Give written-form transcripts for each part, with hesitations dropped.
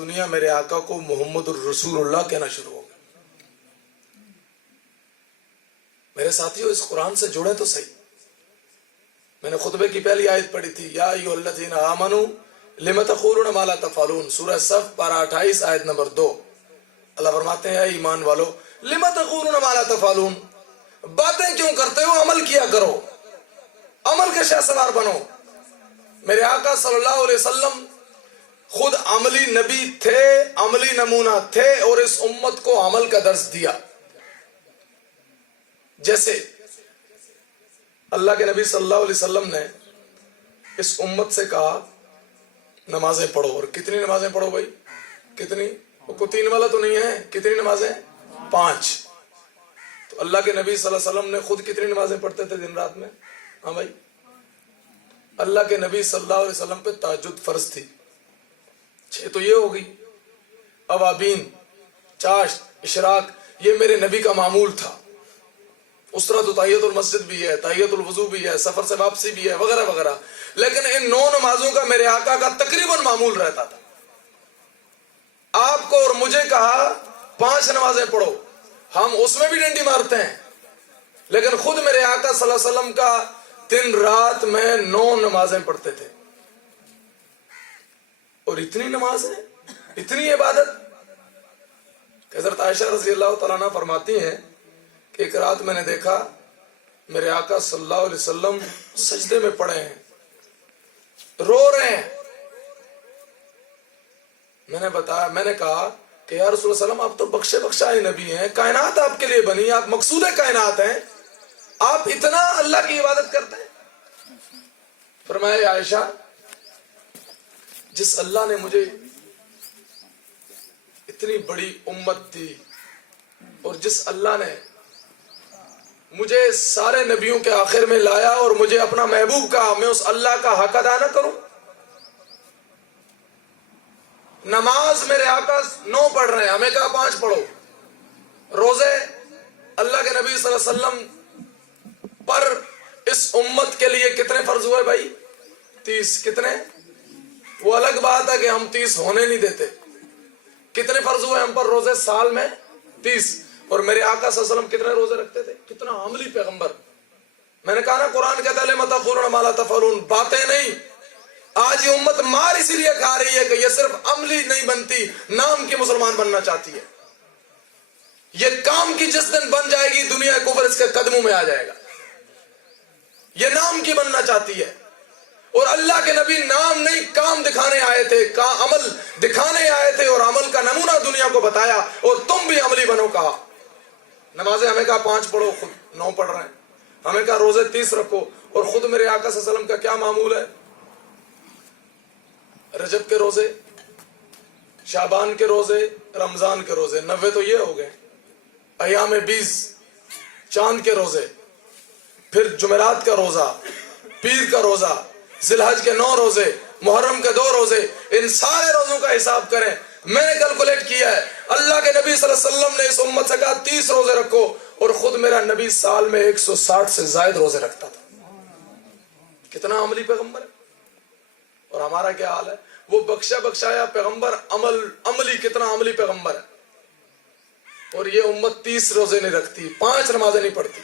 دنیا میرے آقا کو محمد الرسول اللہ کہنا شروع ہو گیا۔ میرے ساتھیوں اس قرآن سے جڑیں تو صحیح۔ میں نے خطبے کی پہلی آیت پڑھی تھی، یا ایھا الذین آمنوا لم تقولون ما لا تفعلون، سورہ صف پارہ 28 آیت نمبر 2۔ اللہ فرماتے ہیں اے ایمان والو لم تقولون ما لا تفعلون، باتیں کیوں کرتے ہو، عمل کیا کرو، عمل کے شاہ سوار بنو۔ میرے آقا صلی اللہ علیہ وسلم خود عملی نبی تھے، عملی نمونہ تھے، اور اس امت کو عمل کا درس دیا۔ جیسے اللہ کے نبی صلی اللہ علیہ وسلم نے اس امت سے کہا نمازیں پڑھو، اور کتنی نمازیں پڑھو بھائی؟ کتنی؟ وہ کوئی 3 والا تو نہیں ہے، کتنی نمازیں؟ 5۔ تو اللہ کے نبی صلی اللہ علیہ وسلم نے خود کتنی نمازیں پڑھتے تھے دن رات میں؟ ہاں بھائی، اللہ کے نبی صلی اللہ علیہ وسلم پہ تہجد فرض تھی 6 تو یہ ہو گئی، اوابین، چاشت، اشراق، یہ میرے نبی کا معمول تھا۔ اسرا تو تحیت المسجد بھی ہے، تحیت الوضو بھی ہے، سفر سے واپسی بھی ہے، وغیرہ وغیرہ، لیکن ان 9 نمازوں کا میرے آقا کا تقریباً معمول رہتا تھا۔ آپ کو اور مجھے کہا 5 نمازیں پڑھو، ہم اس میں بھی ڈنڈی مارتے ہیں، لیکن خود میرے آقا صلی اللہ علیہ وسلم کا دن رات میں 9 نمازیں پڑھتے تھے۔ اور اتنی نمازیں، اتنی عبادت کہ حضرت عائشہ رضی اللہ تعالیٰ عنہ فرماتی ہیں کہ ایک رات میں نے دیکھا میرے آقا صلی اللہ علیہ وسلم سجدے میں پڑے ہیں، رو رہے ہیں۔ میں نے کہا کہ یا رسول اللہ وسلم آپ تو بخشے بخشائے نبی ہیں، کائنات آپ کے لیے بنی، آپ مقصود کائنات ہیں، آپ اتنا اللہ کی عبادت کرتے ہیں؟ فرمایا عائشہ، جس اللہ نے مجھے اتنی بڑی امت دی، اور جس اللہ نے مجھے سارے نبیوں کے آخر میں لایا اور مجھے اپنا محبوب کہا، میں اس اللہ کا حق ادا نہ کروں؟ نماز میرے آقا 9 پڑھ رہے ہیں، ہمیں کہا 5 پڑھو۔ روزے اللہ کے نبی صلی اللہ علیہ وسلم پر اس امت کے لیے کتنے فرض ہوئے بھائی؟ 30۔ کتنے؟ وہ الگ بات ہے کہ ہم 30 ہونے نہیں دیتے۔ کتنے فرض ہوئے ہم پر روزے سال میں؟ 30۔ اور میرے آقا صلی اللہ علیہ وسلم کتنے روزے رکھتے تھے؟ کتنا عملی پیغمبر۔ میں نے کہا نا قرآن کہتا ہے لم تقولون ما لا تفعلون، باتیں نہیں۔ آج یہ امت مار اسی لیے کھا رہی ہے کہ یہ صرف عملی نہیں بنتی، نام کی مسلمان بننا چاہتی ہے۔ یہ کام کی جس دن بن جائے گی دنیا کفر اس کے قدموں میں آ جائے گا۔ یہ نام کی بننا چاہتی ہے، اور اللہ کے نبی نام نہیں کام دکھانے آئے تھے، عمل دکھانے آئے تھے، اور عمل کا نمونہ دنیا کو بتایا، اور تم بھی عملی بنو کہا۔ نمازیں ہمیں کہا 5 پڑھو، خود 9 پڑھ رہے ہیں۔ ہمیں کہا روزے 30 رکھو، اور خود میرے آقا صلی اللہ علیہ وسلم کا کیا معمول ہے؟ رجب کے روزے، شعبان کے روزے، رمضان کے روزے، 90 تو یہ ہو گئے، ایام 20، چاند کے روزے، پھر جمعرات کا روزہ، پیر کا روزہ، ذی الحج کے 9 روزے، محرم کے 2 روزے، ان سارے روزوں کا حساب کریں۔ میں نے کیلکولیٹ کیا ہے، اللہ کے نبی صلی اللہ علیہ وسلم نے اس امت سے کہا 30 روزے رکھو، اور خود میرا نبی سال میں 160 سے زائد روزے رکھتا تھا۔ کتنا عملی پیغمبر ہے۔ اور ہمارا کیا حال ہے؟ وہ بخشا بخشایا پیغمبر، عملی کتنا عملی پیغمبر ہے، اور یہ امت 30 روزے نہیں رکھتی، 5 نمازیں نہیں پڑھتی۔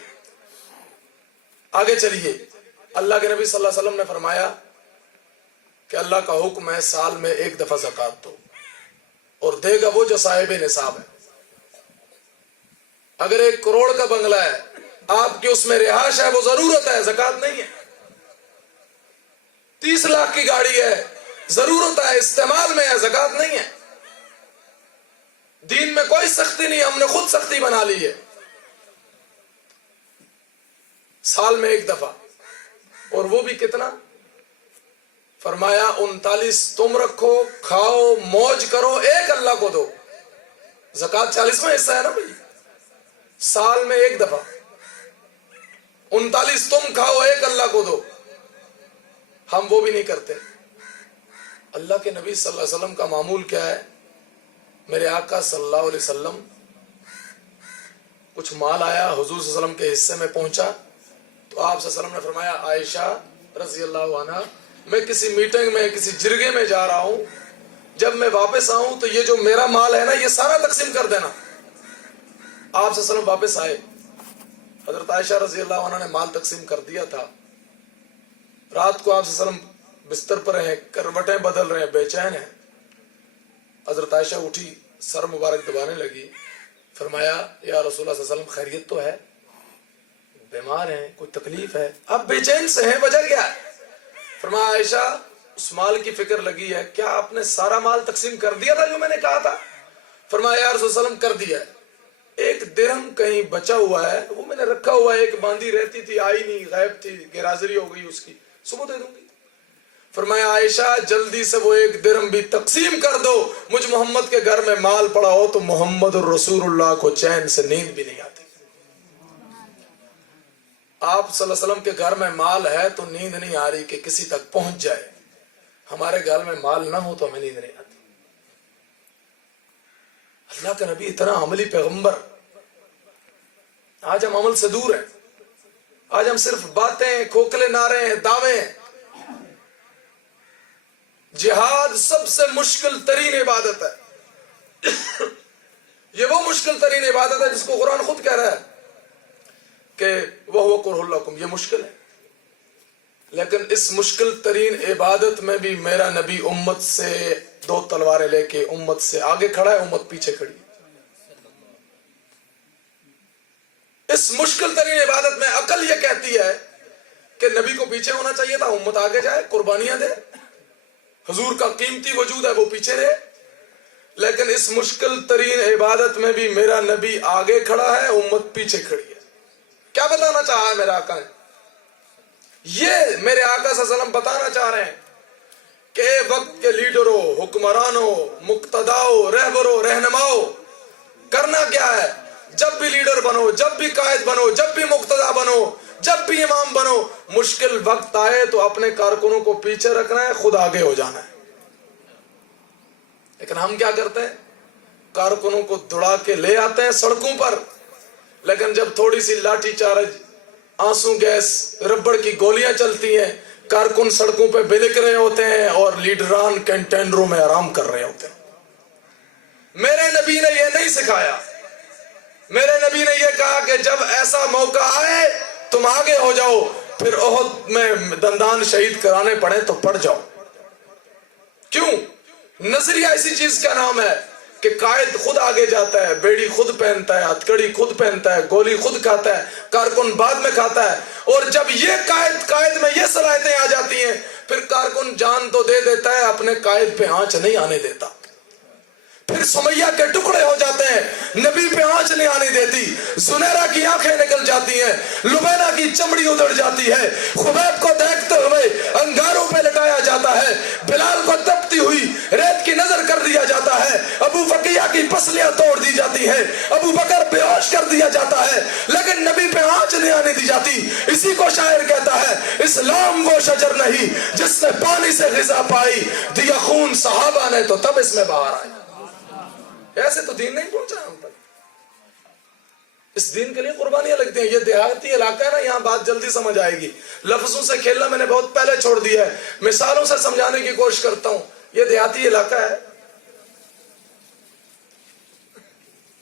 آگے چلیے، اللہ کے نبی صلی اللہ علیہ وسلم نے فرمایا کہ اللہ کا حکم ہے سال میں 1 دفعہ زکوٰۃ دو، اور دے گا وہ جو صاحب نصاب ہے۔ اگر 1 کروڑ کا بنگلہ ہے، آپ کی اس میں رہائش ہے، وہ ضرورت ہے، زکوٰۃ نہیں ہے۔ 30 لاکھ کی گاڑی ہے، ضرورت ہے، استعمال میں ہے، زکوٰۃ نہیں ہے۔ دین میں کوئی سختی نہیں، ہم نے خود سختی بنا لی ہے۔ سال میں 1 دفعہ، اور وہ بھی کتنا؟ فرمایا 39 تم رکھو، کھاؤ، موج کرو، 1 اللہ کو دو۔ زکوٰۃ 40واں حصہ ہے نا بھائی، سال میں 1 دفعہ، 39 تم کھاؤ، 1 اللہ کو دو۔ ہم وہ بھی نہیں کرتے۔ اللہ کے نبی صلی اللہ علیہ وسلم کا معمول کیا ہے؟ میرے آقا صلی اللہ علیہ وسلم، کچھ مال آیا، حضور صلی اللہ علیہ وسلم کے حصے میں پہنچا، تو آپ صلی اللہ علیہ وسلم نے فرمایا عائشہ رضی اللہ عنہ، میں کسی میٹنگ میں، کسی جرگے میں جا رہا ہوں، جب میں واپس آؤں تو یہ جو میرا مال ہے نا یہ سارا تقسیم کر دینا. آپ صلی اللہ علیہ وسلم واپس آئے. حضرت عائشہ رضی اللہ عنہ نے مال تقسیم کر دیا تھا. رات کو آپ صلی اللہ علیہ وسلم بستر پر ہیں, کروٹیں بدل رہے ہیں, بے چین ہیں. حضرت عائشہ اٹھی, سر مبارک دبانے لگی. فرمایا یا رسول اللہ صلی اللہ علیہ وسلم خیریت تو ہے؟ بیمار ہیں, کوئی تکلیف ہے؟ اب بے چین سے ہیں, وجہ کیا ہے؟ فرمایا عائشہ اس مال کی فکر لگی ہے, کیا آپ نے سارا مال تقسیم کر دیا تھا جو میں نے کہا تھا؟ فرمایا یا رسول اللہ صلی اللہ علیہ وسلم کر دیا ہے. ایک درہم کہیں بچا ہوا ہے, وہ میں نے رکھا ہوا ہے, ایک باندھی رہتی تھی, آئی نہیں, غائب تھی, گیرازری ہو گئی اس کی, صبح دے دوں گی. فرمایا عائشہ جلدی سے وہ ایک درہم بھی تقسیم کر دو, مجھ محمد کے گھر میں مال پڑا ہو تو محمد الرسول اللہ کو چین سے نیند بھی نہیں آتی. آپ صلی اللہ علیہ وسلم کے گھر میں مال ہے تو نیند نہیں آ رہی کہ کسی تک پہنچ جائے. ہمارے گھر میں مال نہ ہو تو ہمیں نیند نہیں آتی. اللہ کا نبی اتنا عملی پیغمبر, آج ہم عمل سے دور ہیں. آج ہم صرف باتیں, کھوکھلے نعرے, دعوے. جہاد سب سے مشکل ترین عبادت ہے. یہ وہ مشکل ترین عبادت ہے جس کو قرآن خود کہہ رہا ہے کہ وَهُوَ كُرْهُ لَكُمْ, یہ مشکل ہے. لیکن اس مشکل ترین عبادت میں بھی میرا نبی امت سے 2 تلواریں لے کے امت سے آگے کھڑا ہے, امت پیچھے کھڑی. اس مشکل ترین عبادت میں عقل یہ کہتی ہے کہ نبی کو پیچھے ہونا چاہیے تھا, امت آگے جائے, قربانیاں دے, حضور کا قیمتی وجود ہے وہ پیچھے رہے. لیکن اس مشکل ترین عبادت میں بھی میرا نبی آگے کھڑا ہے, امت پیچھے کھڑی ہے. کیا بتانا چاہا ہے میرے آقا نے؟ یہ میرے آقا صلی اللہ علیہ وسلم بتانا چاہ رہے ہیں کہ وقت کے لیڈروں, حکمرانوں, مقتداؤں, رہبروں, رہنماؤں, کرنا کیا ہے؟ جب بھی لیڈر بنو, جب بھی قائد بنو, جب بھی مقتدا بنو, جب بھی امام بنو, مشکل وقت آئے تو اپنے کارکنوں کو پیچھے رکھنا ہے, خود آگے ہو جانا ہے. لیکن ہم کیا کرتے ہیں؟ کارکنوں کو دوڑا کے لے آتے ہیں سڑکوں پر, لیکن جب تھوڑی سی لاٹھی چارج, آنسو گیس, ربڑ کی گولیاں چلتی ہیں, کارکن سڑکوں پہ بلک رہے ہوتے ہیں اور لیڈران کنٹینروں میں آرام کر رہے ہوتے ہیں. میرے نبی نے یہ نہیں سکھایا. میرے نبی نے یہ کہا کہ جب ایسا موقع آئے تم آگے ہو جاؤ, پھر احد میں دندان شہید کرانے پڑے تو پڑ جاؤ. کیوں؟ نظریہ اسی چیز کا نام ہے کہ قائد خود آگے جاتا ہے, بیڑی خود پہنتا ہے, ہتھکڑی خود پہنتا ہے, گولی خود کھاتا ہے, کارکن بعد میں کھاتا ہے. اور جب یہ قائد میں یہ صلاحیتیں آ جاتی ہیں, پھر کارکن جان تو دے دیتا ہے, اپنے قائد پہ آنچ نہیں آنے دیتا. پھر سمیہ کے ٹکڑے ہو جاتے ہیں, نبی پہ آنچ نہیں آنے دیتی. زنیرہ کی آنکھیں نکل جاتی ہیں, لبینا کی چمڑی ادھڑ جاتی ہے, خبیب کو دیکھتے ہوئے انگاروں پہ لٹایا جاتا ہے, بلال کو تپتی ہوئی ریت کی نظر کر دیا جاتا ہے, ابو فقیہ کی پسلیاں توڑ دی جاتی ہیں, ابو بکر بے ہوش کر دیا جاتا ہے, لیکن نبی پہ آنچ نہیں آنے دی جاتی. اسی کو شاعر کہتا ہے اسلام وہ شجر نہیں جس نے پانی سے غذا پائی, دیا خون صحابہ نے تو تب اس میں باہر آئی. ایسے تو دین نہیں پہنچا ہم تک. اس دین کے لیے قربانیاں لگتی ہیں. یہ دیہاتی علاقہ ہے نا, یہاں بات جلدی سمجھ آئے گی. لفظوں سے کھیلنا میں نے بہت پہلے چھوڑ دیا ہے, مثالوں سے سمجھانے کی کوشش کرتا ہوں. یہ دیہاتی علاقہ ہے,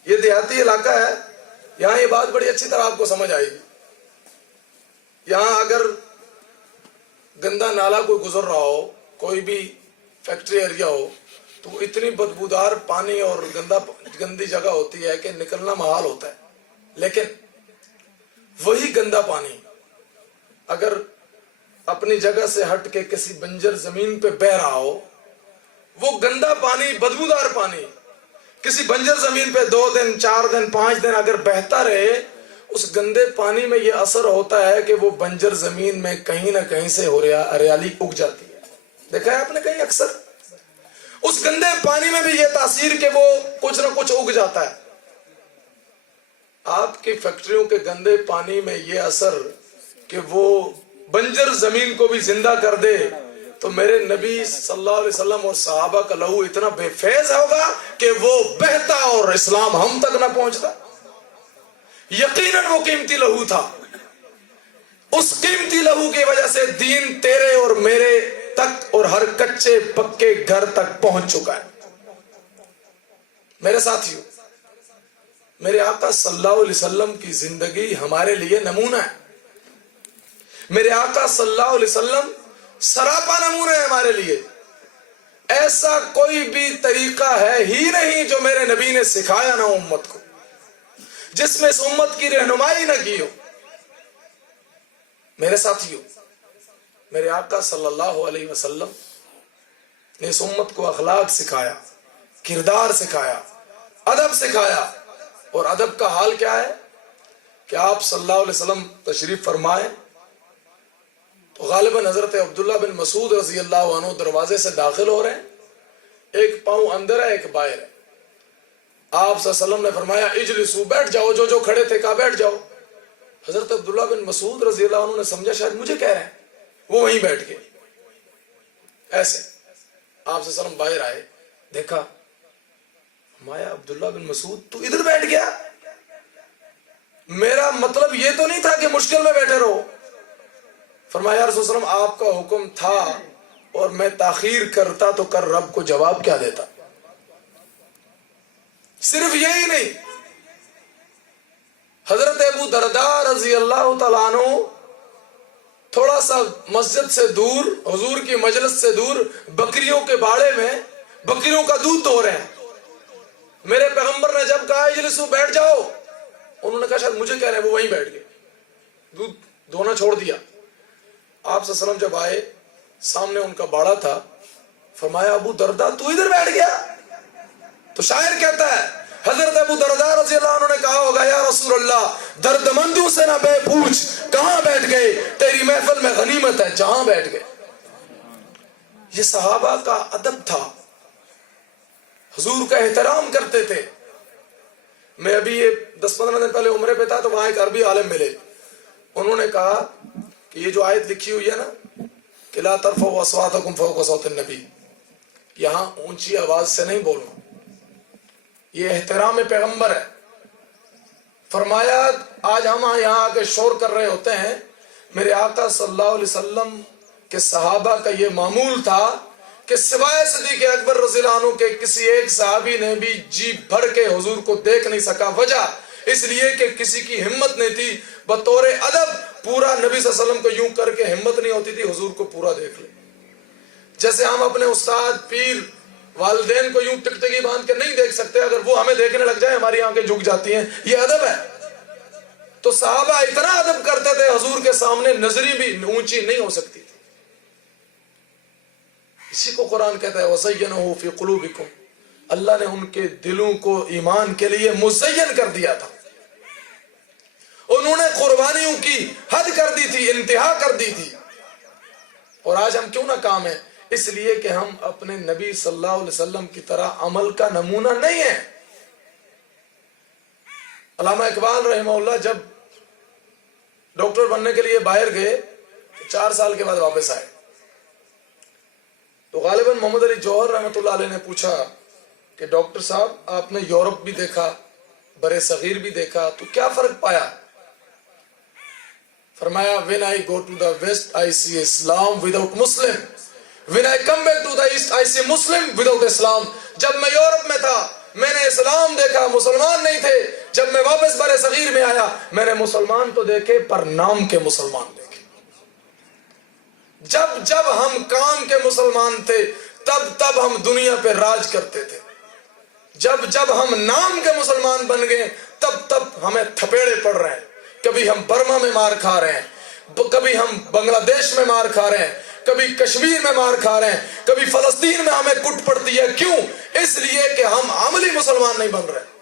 یہ دیہاتی علاقہ ہے. یہاں یہ بات بڑی اچھی طرح آپ کو سمجھ آئے گی. یہاں اگر گندا نالا کوئی گزر رہا ہو, کوئی بھی فیکٹری ایریا ہو, تو وہ اتنی بدبودار پانی اور گندی جگہ ہوتی ہے کہ نکلنا محال ہوتا ہے. لیکن وہی گندا پانی اگر اپنی جگہ سے ہٹ کے کسی بنجر زمین پہ بہ رہا ہو, وہ گندا پانی, بدبودار پانی کسی بنجر زمین پہ 2 دن 4 دن 5 دن اگر بہتا رہے, اس گندے پانی میں یہ اثر ہوتا ہے کہ وہ بنجر زمین میں کہیں نہ کہیں سے ہریالی اگ جاتی ہے. دیکھا ہے آپ نے کہیں؟ اکثر اس گندے پانی میں بھی یہ تاثیر کہ وہ کچھ نہ کچھ اگ جاتا ہے. آپ کی فیکٹریوں کے گندے پانی میں یہ اثر کہ وہ بنجر زمین کو بھی زندہ کر دے, تو میرے نبی صلی اللہ علیہ وسلم اور صحابہ کا لہو اتنا بے فیض ہوگا کہ وہ بہتا اور اسلام ہم تک نہ پہنچتا. یقیناً وہ قیمتی لہو تھا. اس قیمتی لہو کی وجہ سے دین تیرے اور میرے تک اور ہر کچے پکے گھر تک پہنچ چکا ہے۔ میرے ساتھیوں، میرے آقا صلی اللہ علیہ وسلم کی زندگی ہمارے لیے نمونہ ہے۔ میرے آقا صلی اللہ علیہ وسلم سراپا نمونہ ہے ہمارے لیے۔ ایسا کوئی بھی طریقہ ہے ہی نہیں جو میرے نبی نے سکھایا نہ امت کو، جس میں اس امت کی رہنمائی نہ کی ہو۔ میرے ساتھیوں، میرے آقا صلی اللہ علیہ وسلم نے اس امت کو اخلاق سکھایا، کردار سکھایا، ادب سکھایا۔ اور ادب کا حال کیا ہے کہ آپ صلی اللہ علیہ وسلم تشریف فرمائے تو غالباً حضرت عبداللہ بن مسعود رضی اللہ عنہ دروازے سے داخل ہو رہے ہیں، ایک پاؤں اندر ہے ایک باہر ہے۔ آپ صلی اللہ علیہ وسلم نے فرمایا اجلسو، بیٹھ جاؤ۔ جو کھڑے تھے کہا بیٹھ جاؤ۔ حضرت عبداللہ بن مسعود رضی اللہ عنہ نے سمجھا شاید مجھے کہہ رہے ہیں، وہ وہیں بیٹھ گئے۔ ایسے آپ صلی اللہ علیہ وسلم باہر آئے، دیکھا، فرمایا عبداللہ بن مسعود تو ادھر بیٹھ گیا؟ میرا مطلب یہ تو نہیں تھا کہ مشکل میں بیٹھے رہو۔ فرمایا یا رسول اللہ علیہ وسلم آپ کا حکم تھا اور میں تاخیر کرتا تو کر رب کو جواب کیا دیتا۔ صرف یہی نہیں، حضرت ابو درداء رضی اللہ تعالیٰ عنہ تھوڑا سا مسجد سے دور، حضور کی مجلس سے دور، بکریوں کے باڑے میں بکریوں کا دودھ دھو رہے ہیں۔ میرے پیغمبر نے جب کہا اجلسو، بیٹھ جاؤ، انہوں نے کہا شاید مجھے کہہ رہے ہیں، وہ وہیں بیٹھ گئے، دودھ دھونا چھوڑ دیا۔ آپ صلی اللہ علیہ وسلم جب آئے، سامنے ان کا باڑا تھا، فرمایا ابو درداء تو ادھر بیٹھ گیا؟ تو شاعر کہتا ہے حضرت ابو درداء رضی اللہ عنہ نے کہا ہوگا یا رسول اللہ درد مندوں سے نہ بے پوچھ، کہاں بیٹھ گئے؟ تیری محفل میں غنیمت ہے جہاں بیٹھ گئے۔ یہ صحابہ کا ادب تھا، حضور کا احترام کرتے تھے۔ میں ابھی یہ 10-15 دن پہلے عمرے پہ تھا تو وہاں ایک عربی عالم ملے، انہوں نے کہا کہ یہ جو آیت لکھی ہوئی ہے نا کہ لا ترفعوا اصواتکم فوق صوت النبی، یہاں اونچی آواز سے نہیں بولنا، یہ احترام پیغمبر ہے۔ فرمایا آج ہم یہاں آ کے شور کر رہے ہوتے ہیں، میرے آقا صلی اللہ علیہ وسلم کے صحابہ کا یہ معمول تھا کہ سوائے صدیق اکبر رضی اللہ عنہ کے کسی ایک صحابی نے بھی جی بھر کے حضور کو دیکھ نہیں سکا۔ وجہ اس لیے کہ کسی کی ہمت نہیں تھی بطور ادب، پورا نبی صلی اللہ علیہ وسلم کو یوں کر کے ہمت نہیں ہوتی تھی حضور کو پورا دیکھ لے۔ جیسے ہم اپنے استاد، پیر، والدین کو یوں ٹکٹکی باندھ کے نہیں دیکھ سکتے، اگر وہ ہمیں دیکھنے لگ جائے ہماری آنکھیں جھک جاتی ہیں، یہ ادب ہے۔ تو صحابہ اتنا ادب کرتے تھے حضور کے سامنے نظری بھی اونچی نہیں ہو سکتی تھی۔ اسی کو قرآن کہتا ہے وَزَيَّنَهُ فِي قُلُوبِكُمْ، اللہ نے ان کے دلوں کو ایمان کے لیے مزین کر دیا تھا۔ انہوں نے قربانیوں کی حد کر دی تھی، انتہا کر دی تھی۔ اور آج ہم کیوں ناکام ہیں؟ اس لیے کہ ہم اپنے نبی صلی اللہ علیہ وسلم کی طرح عمل کا نمونہ نہیں ہیں۔ علامہ اقبال رحمہ اللہ جب ڈاکٹر بننے کے لیے باہر گئے تو 4 سال کے بعد واپس آئے تو غالباً محمد علی جوہر رحمۃ اللہ علیہ نے پوچھا کہ ڈاکٹر صاحب آپ نے یورپ بھی دیکھا، بر صغیر بھی دیکھا، تو کیا فرق پایا؟ فرمایا when I go to the west I see Islam without Muslim, when I come back to the east I see Muslim without Islam۔ جب میں یورپ میں تھا میں نے اسلام دیکھا، مسلمان نہیں تھے۔ جب میں واپس بر صغیر میں آیا میں نے مسلمان تو دیکھے پر نام کے مسلمان دیکھے۔ جب ہم کام کے مسلمان تھے تب ہم دنیا پہ راج کرتے تھے۔ جب ہم نام کے مسلمان بن گئے تب ہمیں تھپیڑے پڑ رہے ہیں۔ کبھی ہم برما میں مار کھا رہے ہیں، کبھی ہم بنگلہ دیش میں مار کھا رہے ہیں، کبھی کشمیر میں مار کھا رہے ہیں، کبھی فلسطین میں ہمیں کٹ پڑتی ہے۔ کیوں؟ اس لیے کہ ہم عملی مسلمان نہیں بن رہے۔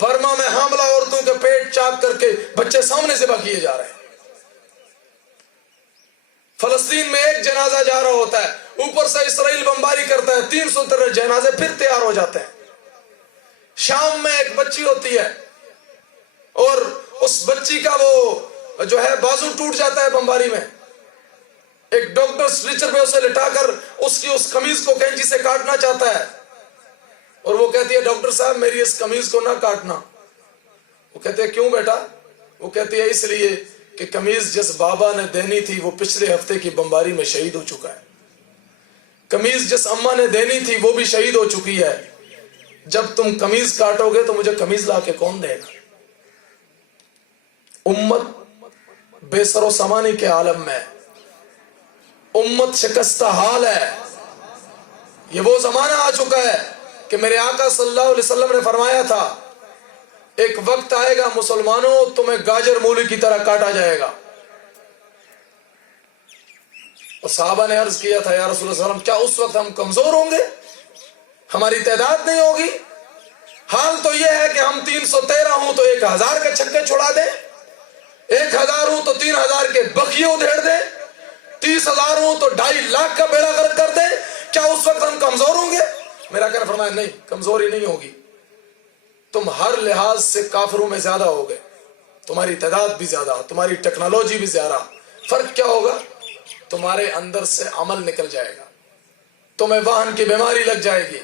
برما میں حاملہ عورتوں کے پیٹ چاک کر کے بچے سامنے ذبح کیے جا رہے ہیں۔ فلسطین میں ایک جنازہ جا رہا ہوتا ہے، اوپر سے اسرائیل بمباری کرتا ہے، 300 جنازے پھر تیار ہو جاتے ہیں۔ شام میں ایک بچی ہوتی ہے اور اس بچی کا وہ جو ہے بازو ٹوٹ جاتا ہے بمباری میں، ایک ڈاکٹر اسٹریچر پہ اسے لٹا کر اس قمیض کو کینچی سے کاٹنا چاہتا ہے اور وہ کہتی ہے ڈاکٹر صاحب میری اس قمیض کو نہ کاٹنا۔ وہ کہتے ہیں کیوں بیٹا؟ وہ کہتی ہے اس لیے کہ قمیض جس بابا نے دینی تھی وہ پچھلے ہفتے کی بمباری میں شہید ہو چکا ہے. قمیض جس اماں نے دینی تھی وہ بھی شہید ہو چکی ہے. جب تم قمیض کاٹو گے تو مجھے قمیض لا کے کون دے گا؟ امت بے سر و سامانی کے عالم میں، امت شکستہ حال ہے. یہ وہ زمانہ آ چکا ہے کہ میرے آقا صلی اللہ علیہ وسلم نے فرمایا تھا ایک وقت آئے گا مسلمانوں تمہیں گاجر مولی کی طرح کاٹا جائے گا. اور صحابہ نے عرض کیا تھا یا رسول اللہ صلی اللہ علیہ وسلم کیا اس وقت ہم کمزور ہوں گے، ہماری تعداد نہیں ہوگی؟ حال تو یہ ہے کہ ہم 313 ہوں تو 1000 کے چھکے چھڑا دیں، 1000 ہوں تو 3000 کے بخیے ادھیڑ دیں، 30,000 ہوں تو 2.5 لاکھ کا بیڑا غرق کر دیں. کیا اس وقت ہم کمزور ہوں گے؟ میرا کہنا فرمایا نہیں، کمزوری نہیں ہوگی. تم ہر لحاظ سے کافروں میں زیادہ ہو گئے، تمہاری تعداد بھی زیادہ، تمہاری ٹیکنالوجی بھی زیادہ. فرق کیا ہوگا؟ تمہارے اندر سے عمل نکل جائے گا، تمہیں وہن کی بیماری لگ جائے گی.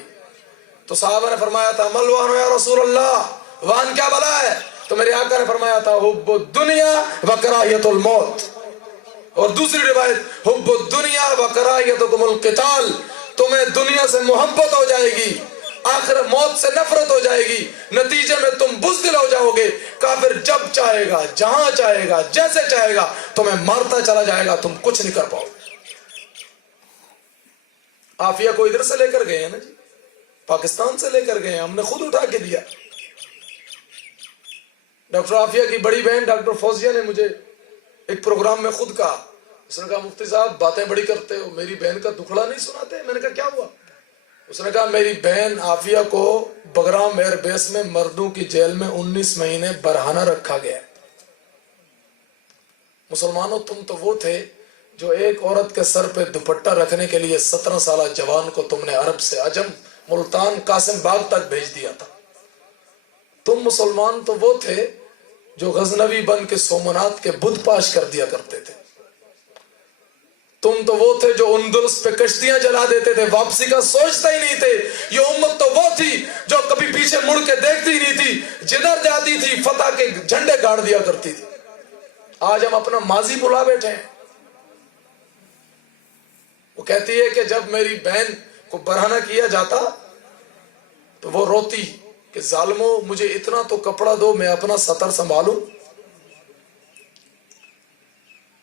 تو صحابہ نے فرمایا تھا مل وہن یا رسول اللہ، وہن کیا بلا ہے؟ تو میرے آقا نے فرمایا تھا حب الدنیا و کراہیت الموت. اور دوسری روایت حب الدنیا و کراہیتکم القتال، تمہیں دنیا سے محبت ہو جائے گی، آخر موت سے نفرت ہو جائے گی، نتیجے میں تم بزدل ہو جاؤ گے. کافر جب چاہے گا، جہاں چاہے گا، جیسے چاہے گا تمہیں مارتا چلا جائے گا، تم کچھ نہیں کر پاؤ. عافیہ کو ادھر سے لے کر گئے ہیں نا جی، پاکستان سے لے کر گئے ہیں، ہم نے خود اٹھا کے دیا. ڈاکٹر عافیہ کی بڑی بہن ڈاکٹر فوزیہ نے مجھے ایک پروگرام میں خود کہا، اس نے کہا مفتی صاحب باتیں بڑی کرتے ہو، میری بہن کا دکھڑا نہیں سناتے. میں نے کہا کیا ہوا؟ اس نے کہا میری بہن عافیہ کو بگرام ایئر بیس میں مردوں کی جیل میں 19 مہینے برہنہ رکھا گیا. مسلمانوں تم تو وہ تھے جو ایک عورت کے سر پہ دوپٹہ رکھنے کے لیے 17 سالہ جوان کو تم نے عرب سے عجم ملتان قاسم باغ تک بھیج دیا تھا. تم مسلمان تو وہ تھے جو غزنوی بن کے سومنات کے بت پاش کر دیا کرتے تھے. تم تو وہ تھے جو اندلس پہ کشتیاں جلا دیتے تھے، واپسی کا سوچتا ہی نہیں تھے. یہ امت تو وہ تھی جو کبھی پیچھے مڑ کے دیکھتی نہیں تھی، جدھر جاتی تھی فتح کے جھنڈے گاڑ دیا کرتی تھی. آج ہم اپنا ماضی بھلا بیٹھے ہیں. وہ کہتی ہے کہ جب میری بہن کو برہنہ کیا جاتا تو وہ روتی کہ ظالموں مجھے اتنا تو کپڑا دو میں اپنا سطر سنبھالوں.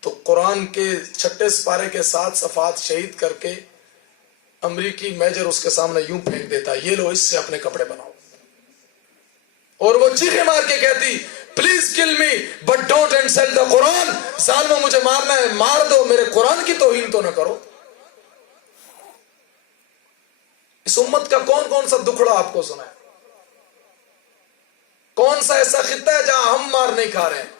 تو قرآن کے 6 سپارے کے 7 صفحات شہید کر کے امریکی میجر اس کے سامنے یوں پھینک دیتا، یہ لو اس سے اپنے کپڑے بناؤ. اور وہ چیخے مار کے کہتی پلیز کل می بٹ ڈونٹ انسلٹ دا قرآن، ظالموں مجھے مارنا ہے مار دو، میرے قرآن کی توہین تو نہ کرو. اس امت کا کون کون سا دکھڑا آپ کو سنا ہے؟ کون سا ایسا خطہ ہے جہاں ہم مار نہیں کھا رہے ہیں؟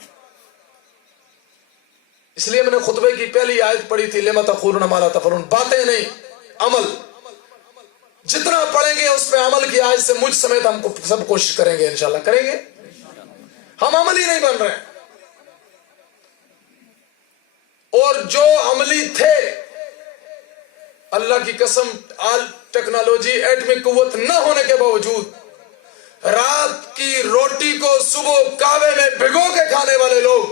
اس لیے میں نے خطبے کی پہلی آیت پڑھی تھی لما تقولون ما لا تفعلون، باتیں نہیں عمل. جتنا پڑھیں گے اس پہ عمل کی آج سے مجھ سمیت ہم کو سب کوشش کریں گے، انشاءاللہ کریں گے. ہم عملی نہیں بن رہے ہیں. اور جو عملی تھے اللہ کی قسم ٹیکنالوجی ایٹمی قوت نہ ہونے کے باوجود رات کی روٹی کو صبح کعبے میں بھگو کے کھانے والے لوگ،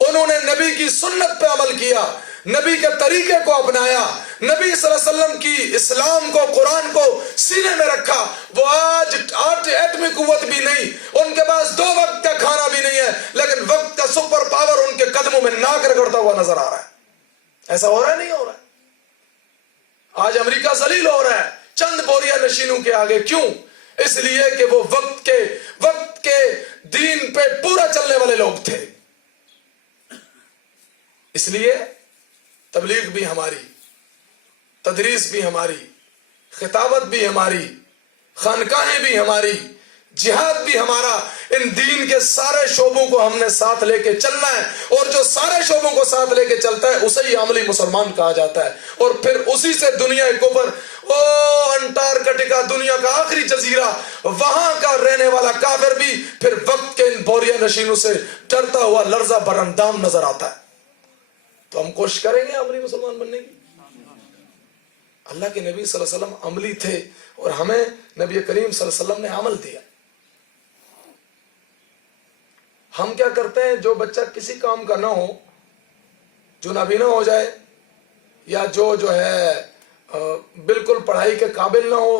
انہوں نے نبی کی سنت پہ عمل کیا، نبی کے طریقے کو اپنایا، نبی صلی اللہ علیہ وسلم کی اسلام کو قرآن کو سینے میں رکھا. وہ آج ایٹمی قوت بھی نہیں، ان کے پاس 2 وقت کا کھانا بھی نہیں ہے، لیکن وقت کا سپر پاور ان کے قدموں میں ناک رگڑتا ہوا نظر آ رہا ہے. ایسا ہو رہا ہے نہیں ہو رہا ہے؟ آج امریکہ ذلیل ہو رہا ہے چند بوریا نشینوں کے آگے. کیوں؟ اس لیے کہ وہ وقت کے دین پہ پورا چلنے والے لوگ تھے. اس لیے تبلیغ بھی ہماری، تدریس بھی ہماری، خطابت بھی ہماری، خانقاہیں بھی ہماری، جہاد بھی ہمارا. ان دین کے سارے شعبوں کو ہم نے ساتھ لے کے چلنا ہے، اور جو سارے شعبوں کو ساتھ لے کے چلتا ہے اسے ہی عملی مسلمان کہا جاتا ہے. اور پھر اسی سے دنیا کفر، انٹارکٹیکا دنیا کا آخری جزیرہ، وہاں کا رہنے والا کافر بھی پھر وقت کے ان بوریا نشینوں سے ڈرتا ہوا لرزہ براندام نظر آتا ہے. تو ہم کوشش کریں گے عملی مسلمان بننے کی. اللہ کے نبی صلی اللہ علیہ وسلم عملی تھے اور ہمیں نبی کریم صلی اللہ علیہ وسلم نے عمل دیا. ہم کیا کرتے ہیں, جو بچہ کسی کام کا نہ ہو, جو نابینا ہو جائے یا جو ہے بالکل پڑھائی کے قابل نہ ہو,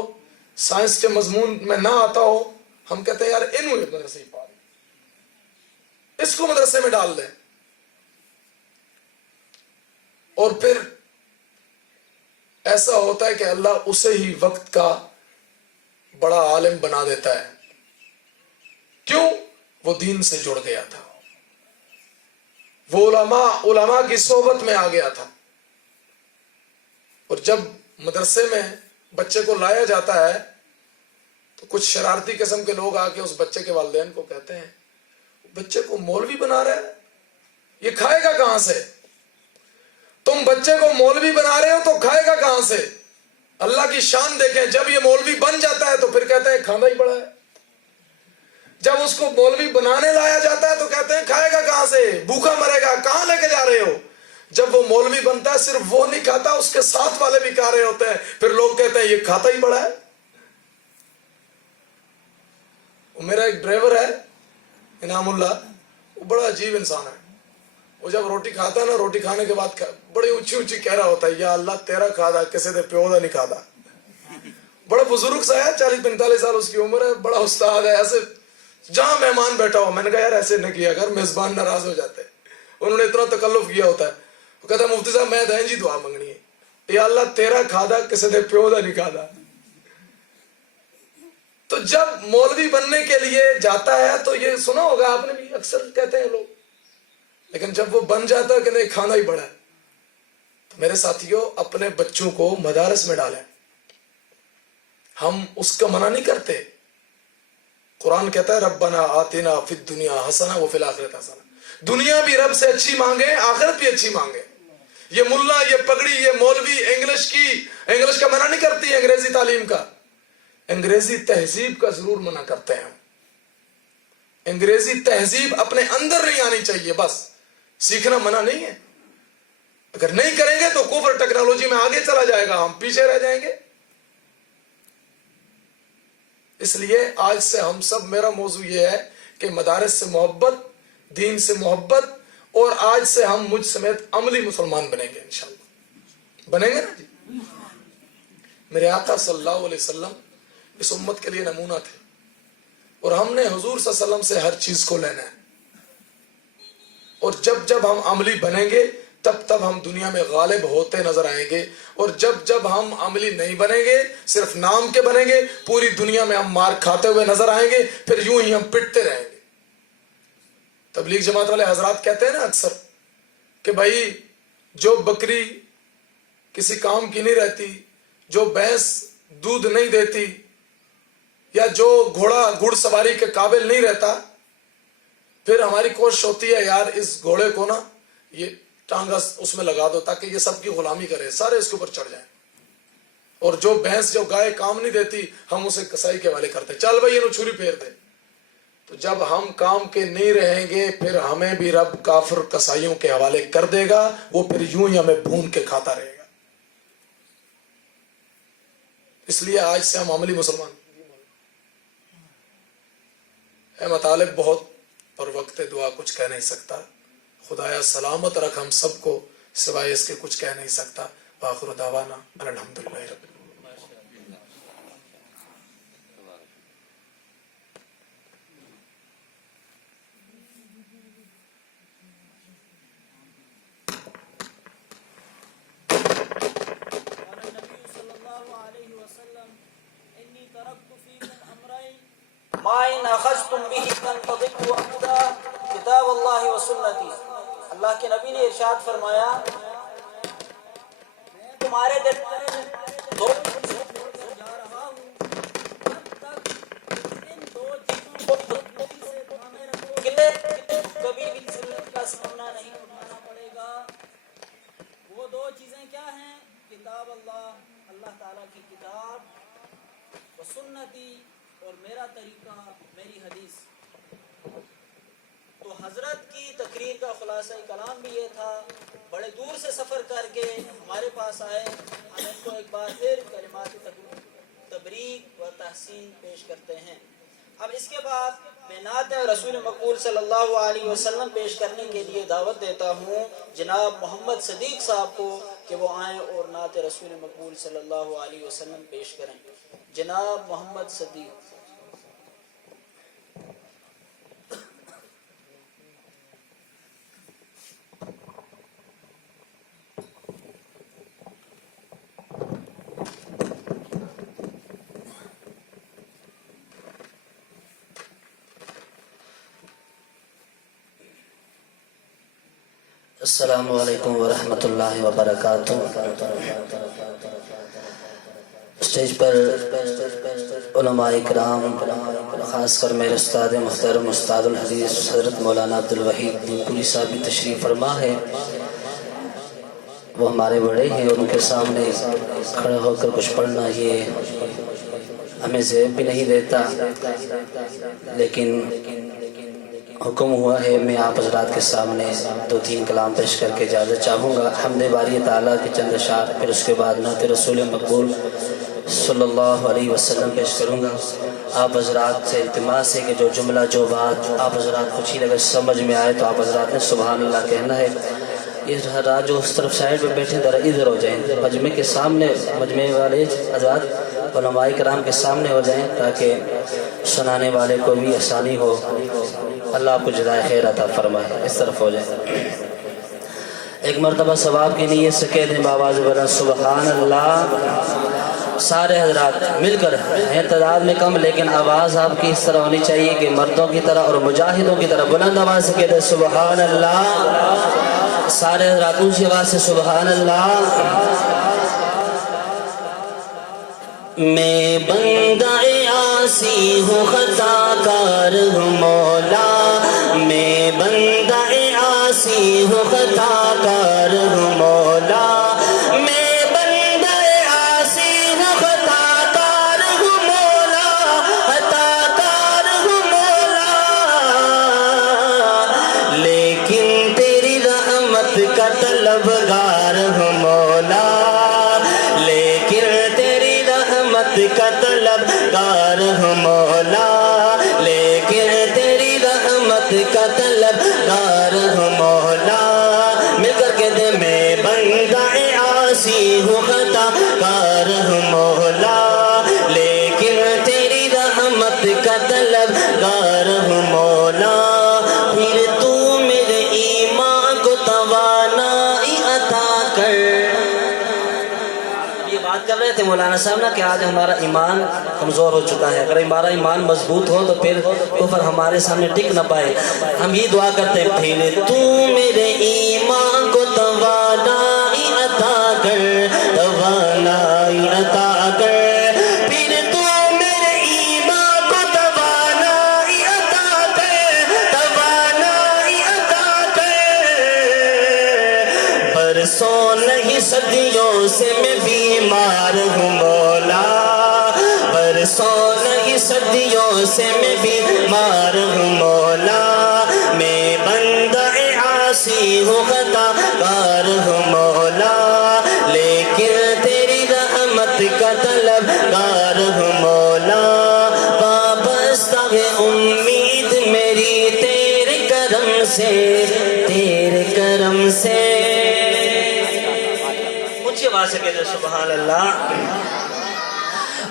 سائنس کے مضمون میں نہ آتا ہو, ہم کہتے ہیں یار انہوں مدرسے ہی پڑھ, اس کو مدرسے میں ڈال دیں. اور پھر ایسا ہوتا ہے کہ اللہ اسے ہی وقت کا بڑا عالم بنا دیتا ہے. کیوں؟ وہ دین سے جڑ گیا تھا, وہ علماء کی صحبت میں آ گیا تھا. اور جب مدرسے میں بچے کو لایا جاتا ہے تو کچھ شرارتی قسم کے لوگ آ کے اس بچے کے والدین کو کہتے ہیں بچے کو مولوی بنا رہے ہیں, یہ کھائے گا کہاں سے؟ تم بچے کو مولوی بنا رہے ہو تو کھائے گا کہاں سے؟ اللہ کی شان دیکھیں, جب یہ مولوی بن جاتا ہے تو پھر کہتے ہیں کھانا ہی پڑا ہے. جب اس کو مولوی بنانے لایا جاتا ہے تو کہتے ہیں کھائے گا کہاں سے, بھوکا مرے گا, کہاں لے کے جا رہے ہو؟ جب وہ مولوی بنتا ہے صرف وہ نہیں کھاتا, اس کے ساتھ والے بھی کھا رہے ہوتے ہیں, پھر لوگ کہتے ہیں یہ کھاتا ہی پڑا ہے. میرا ایک ڈرائیور ہے انعام اللہ, وہ بڑا عجیب انسان ہے. وہ جب روٹی کھاتا ہے نا, روٹی کھانے کے بعد بڑی اونچی اونچی کہہ رہا ہوتا ہے یا اللہ تیرا کھادا کسی دے پیو دا نہیں کھادا. بڑا بزرگ سا ہے, 40-45 سال اس کی عمر ہے, بڑا استاد ہے. ایسے جہاں مہمان بیٹھا ہو, میں نے کہا یار ایسے نہ کیا کر, میزبان ناراض ہو جاتے. انہوں نے اتنا تکلف کیا ہوتا ہے. وہ کہتا ہے مفتی صاحب میں دہیں جی دعا منگنی ہے, یا اللہ تیرا کھادا کسی دے پیو دا نہیں کھادا. تو جب مولوی بننے کے لیے جاتا ہے تو یہ سنا ہوگا آپ نے بھی, اکثر کہتے ہیں لوگ, لیکن جب وہ بن جاتا ہے کہ نہیں کھانا ہی بڑا ہے. تو میرے ساتھیوں, اپنے بچوں کو مدارس میں ڈالیں. ہم اس کا منع نہیں کرتے. قرآن کہتا ہے ربنا آتنا فی الدنیا حسنہ وفی الآخرۃ حسنہ. دنیا بھی رب سے اچھی مانگے, آخرت بھی اچھی مانگے. یہ ملا, یہ پگڑی, یہ مولوی انگلش کا منع نہیں کرتی, انگریزی تعلیم کا. انگریزی تہذیب کا ضرور منع کرتے ہیں. انگریزی تہذیب اپنے اندر نہیں آنی چاہیے, بس سیکھنا منع نہیں ہے. اگر نہیں کریں گے تو کفر ٹیکنالوجی میں آگے چلا جائے گا, ہم پیچھے رہ جائیں گے. اس لیے آج سے ہم سب, میرا موضوع یہ ہے کہ مدارس سے محبت, دین سے محبت, اور آج سے ہم مجھ سمیت عملی مسلمان بنیں گے انشاءاللہ. بنیں گے نا جی؟ میرے آقا صلی اللہ علیہ وسلم اس امت کے لیے نمونہ تھے, اور ہم نے حضور صلی اللہ علیہ وسلم سے ہر چیز کو لینا ہے. اور جب ہم عملی بنیں گے تب ہم دنیا میں غالب ہوتے نظر آئیں گے. اور جب ہم عملی نہیں بنیں گے, صرف نام کے بنیں گے, پوری دنیا میں ہم مار کھاتے ہوئے نظر آئیں گے, پھر یوں ہی ہم پٹتے رہیں گے. تبلیغ جماعت والے حضرات کہتے ہیں نا اکثر کہ بھائی جو بکری کسی کام کی نہیں رہتی, جو بھینس دودھ نہیں دیتی, یا جو گھوڑا گھڑ سواری کے قابل نہیں رہتا, پھر ہماری کوشش ہوتی ہے یار اس گھوڑے کو نا یہ ٹانگا اس میں لگا دو تاکہ یہ سب کی غلامی کرے, سارے اس کے اوپر چڑھ جائیں. اور جو بھینس جو گائے کام نہیں دیتی, ہم اسے کسائی کے حوالے کرتے, چل بھائی یہ چھری پھیر دے. تو جب ہم کام کے نہیں رہیں گے پھر ہمیں بھی رب کافر کسائیوں کے حوالے کر دے گا, وہ پھر یوں ہی ہمیں بھون کے کھاتا رہے گا. اس لیے آج سے ہم عملی مسلمان. اے مطالب بہت, پر وقت دعا کچھ کہہ نہیں سکتا. خدایا سلامت رکھ ہم سب کو, سوائے اس کے کچھ کہہ نہیں سکتا. وآخر دعوانا الحمدللہ رب العالمین. ما ان اخذتم به لن تضلوا ابدا کتاب اللہ و سنتی. اللہ کے نبی نے ارشاد فرمایا تمہارے دل دو جا رہا ہوں جب تک ان دو چیزوں کو سے تھامے رکھو گے کبھی بھی ذلت کا سامنا نہیں اٹھانا پڑے گا. وہ دو چیزیں کیا ہیں؟ کتاب اللہ, اللہ تعالیٰ کی کتاب, و سنتی, اور میرا طریقہ, میری حدیث. تو حضرت کی تقریر کا خلاصہ کلام بھی یہ تھا. بڑے دور سے سفر کر کے ہمارے پاس آئے, ہم ان کو ایک بار پھر کلمات تبریک و تحسین پیش کرتے ہیں. اب اس کے بعد میں نعت رسول مقبول صلی اللہ علیہ وسلم پیش کرنے کے لیے دعوت دیتا ہوں جناب محمد صدیق صاحب کو کہ وہ آئیں اور نعت رسول مقبول صلی اللہ علیہ وسلم پیش کریں. جناب محمد صدیق. السلام علیکم ورحمۃ اللہ وبرکاتہ. اسٹیج پر علماء کرام، خاص کر میرے استاد محترم استاد الحدیث حضرت مولانا عبدالوحید دینپوری صاحب بھی تشریف فرما ہے. وہ ہمارے بڑے ہیں اور ان کے سامنے کھڑے ہو کر کچھ پڑھنا یہ ہمیں زیب بھی نہیں دیتا، لیکن حکم ہوا ہے میں آپ حضرات کے سامنے 2-3 کلام پیش کر کے اجازت چاہوں گا. حمد باری تعالیٰ کے چند اشعار، پھر اس کے بعد نعت رسول مقبول صلی اللہ علیہ وسلم پیش کروں گا. آپ حضرات سے التماس ہے کہ جو جملہ جو بات آپ حضرات کچھ ہی اگر سمجھ میں آئے تو آپ حضرات نے سبحان اللہ کہنا ہے. یہ حضرات جو اس طرف سائڈ پہ بیٹھے ذرا ادھر ہو جائیں، مجمع کے سامنے، مجمع والے حضرات علماء کرام کے سامنے ہو جائیں تاکہ سنانے والے کو بھی آسانی ہو. اللہ آپ کو جزائے خیر عطا فرمائے. اس طرف ہو جائیں. ایک مرتبہ ثواب کی نیت سے کہہ دیں بآواز بلند سبحان اللہ. سارے حضرات مل کر ہیں تعداد میں کم، لیکن آواز آپ کی اس طرح ہونی چاہیے کہ مردوں کی طرح اور مجاہدوں کی طرح بلند آواز سے کہہ دیں سبحان اللہ. سارے حضرات اونچی آواز سے سبحان اللہ. میں بندہ عاصی ہوں، خطا کار ہوں مولا. میں بندہ عاصی ہوں، خطا کار ہوں مولا. میں بندہ عاصی ہوں، خطا کار ہوں مولا. خطا کار ہوں مولا، لیکن تیری رحمت کا طلبگار ہوں مولا. لیکن تیری رحمت کا طلبگار ہوں مولا. لیکن تیری رحمت کا طلبگار ہوں مولا. مل کر کے دے میں بندہ عاصی ہوں، خطا کار ہوں مولا. لیکن تیری رحمت کا طلبگار ہوں مولا. پھر تو میرے ایمان کو توانائی عطا کر. یہ بات کر رہے تھے مولانا صاحب نا کہ آج ہمارا ایمان کمزور ہو چکا ہے. اگر ہمارا ایمان مضبوط ہو تو پھر کفر ہمارے سامنے ٹک نہ پائے. ہم یہ دعا کرتے ہیں پھر تو میرے ایمان کو توانائی عطا کر. توانائی عطا کر. پھر تو میرے ایمان کو توانائی عطا کر. توانائی عطا کر. برسوں نہیں صدیوں سے میں بیمار ہوں مولا. برسوں نہیں صدیوں سے میں بیمار ہوں مولا. میں بندہ عاصی ہوں، خطا کار ہوں مولا. لیکن تیری رحمت کا طلبگار ہوں مولا. وابستہ ہے امید میری تیرے کرم سے، تیرے کرم سے. اونچی آواز سے کہتے سبحان اللہ.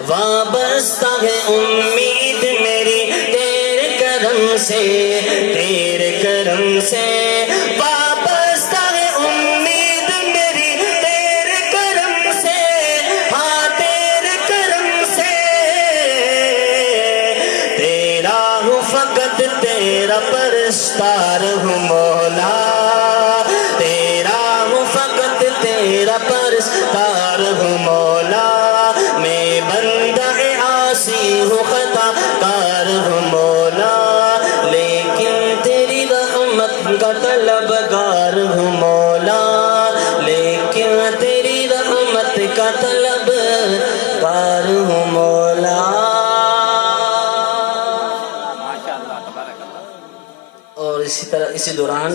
وابستہ ہے امید میری تیرے کرم سے، تیرے کرم سے. وابستہ ہے امید میری تیرے کرم سے. ہاں تیرے کرم سے. تیرا ہوں فقط تیرا پرستار ہوں مولا. تیرا ہوں فقط تیرا پرستار ہوں مولا. میں بندہ عاصی ہوں، خطا کار ہوں مولا. لیکن تیری رحمت کا طلبگار ہوں مولا. لیکن تیری رحمت کا طلبگار ہوں مولا. اور اسی طرح اسی دوران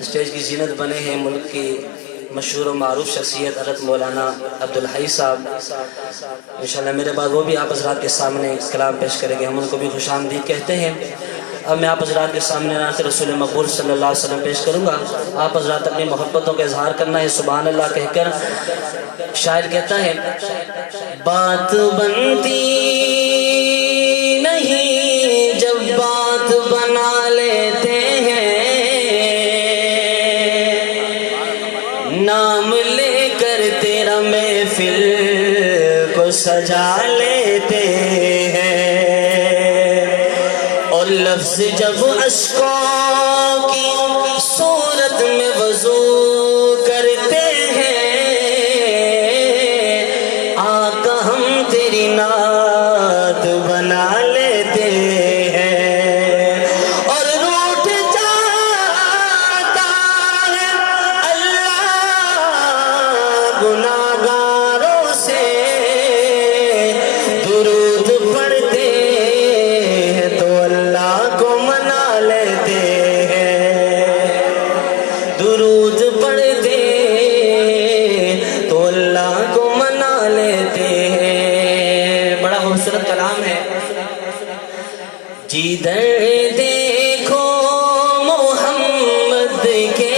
اسٹیج کی زینت بنے ہیں ملک کی مشہور و معروف شخصیت حضرت مولانا عبدالحی صاحب. انشاءاللہ میرے بعد وہ بھی آپ حضرات کے سامنے کلام پیش کریں گے، ہم ان کو بھی خوش آمدید کہتے ہیں۔ اب میں آپ حضرات کے سامنے نعت رسول مقبول صلی اللہ علیہ وسلم پیش کروں گا، آپ حضرات اپنی محبتوں کا اظہار کرنا ہے سبحان اللہ کہہ کر۔ شاعر کہتا ہے بات بنتی نہیں جب بات بنا لیتے ہیں، نام لے کر تیرا محفل کو سجا لیتے ہیں، اور لفظ جب اشکوں کی صورت میں وضو کرتے ہیں، آقا ہم تیری نعت بنا لیتے ہیں، اور روٹھ جاتا ہے اللہ گناہگاروں سے، درود پڑھتے ہیں تو اللہ کو منا لیتے ہیں، درود پڑھتے تو اللہ کو منا لیتے ہیں۔ بڑا خوبصورت کلام ہے۔ جدھر دیکھو محمد کے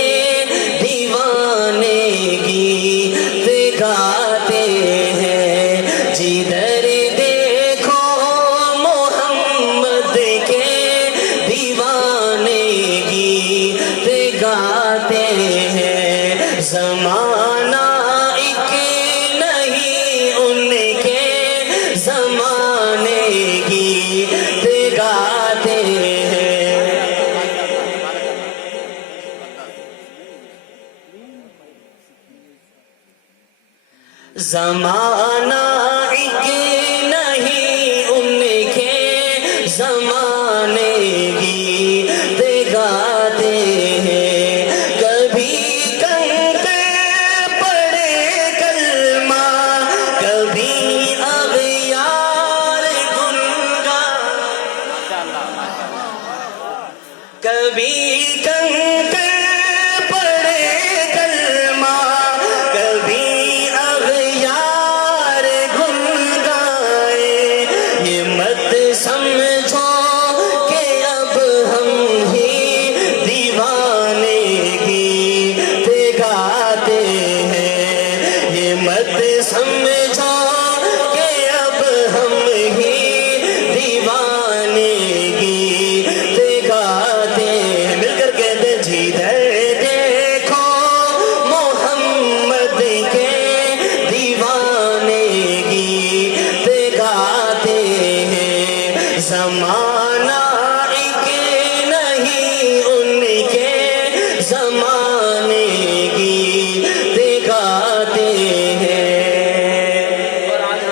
دیوانے گیت گاتے ہیں، جدھر دیکھو محمد کے دیوانے گیت گاتے ہیں، زمانہ ایک نہیں ان کے زمانے گیت گاتے ہیں۔ زمانہ